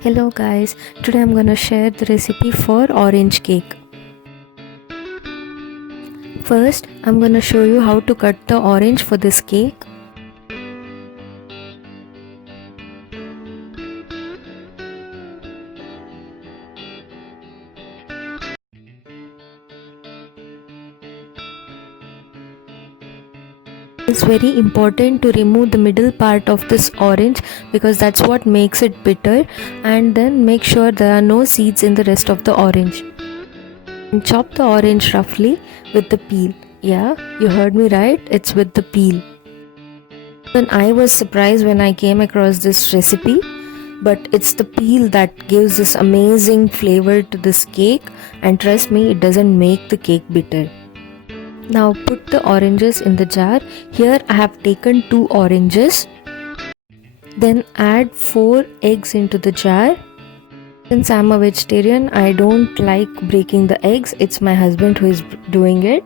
Hello guys, today I'm gonna share the recipe for orange cake. First, I'm gonna show you how to cut the orange for this cake. It's very important to remove the middle part of this orange because that's what makes it bitter, and then make sure there are no seeds in the rest of the orange. And chop the orange roughly with the peel. Yeah, you heard me right, it's with the peel. And I was surprised when I came across this recipe, but it's the peel that gives this amazing flavor to this cake, and trust me, it doesn't make the cake bitter. Now put the oranges in the jar. Here I have taken 2 oranges. Then add 4 eggs into the jar. Since I'm a vegetarian, I don't like breaking the eggs. It's my husband who is doing it.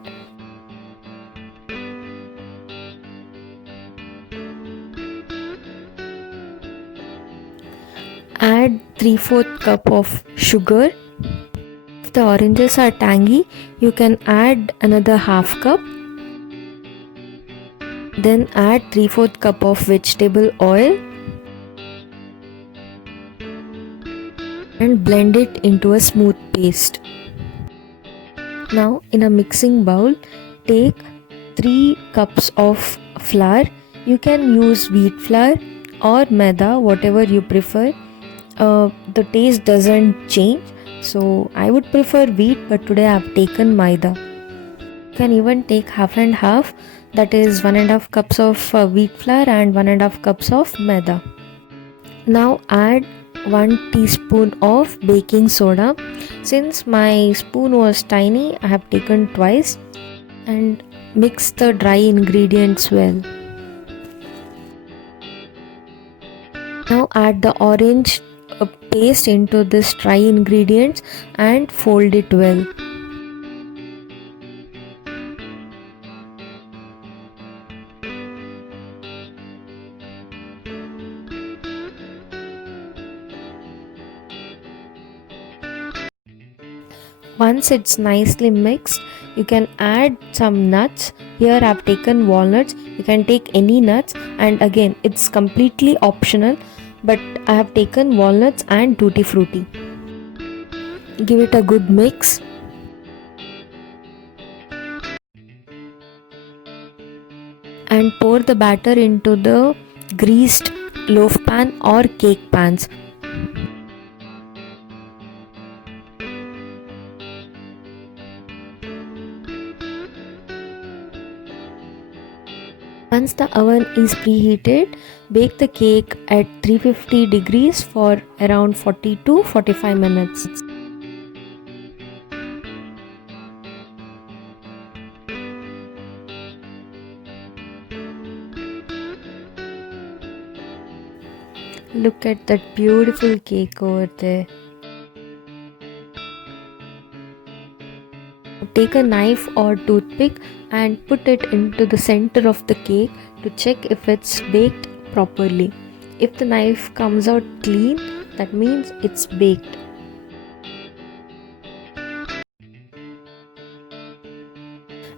Add 3/4 cup of sugar. If the oranges are tangy, you can add another half cup. Then add 3/4 cup of vegetable oil and blend it into a smooth paste. Now in a mixing bowl, take 3 cups of flour. You can use wheat flour or maida, whatever you prefer. The taste doesn't change, so I would prefer wheat, but today I have taken maida. You can even take half and half, that is 1.5 cups of wheat flour and 1.5 cups of maida. Now add 1 teaspoon of baking soda. Since my spoon was tiny, I have taken twice, and mix the dry ingredients well. Now add the orange paste into this dry ingredients and fold it well. Once it's nicely mixed, you can add some nuts. Here I have taken walnuts. You can take any nuts, and again it's completely optional, but I have taken walnuts and tutti frutti. Give it a good mix. And pour the batter into the greased loaf pan or cake pans. Once the oven is preheated, bake the cake at 350 degrees for around 40 to 45 minutes. Look at that beautiful cake over there. Take a knife or toothpick and put it into the center of the cake to check if it's baked properly. If the knife comes out clean, that means it's baked.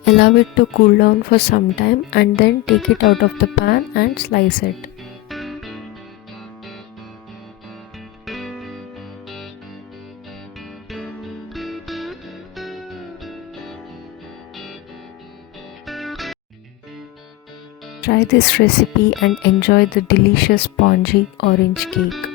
Allow it to cool down for some time and then take it out of the pan and slice it. Try this recipe and enjoy the delicious spongy orange cake.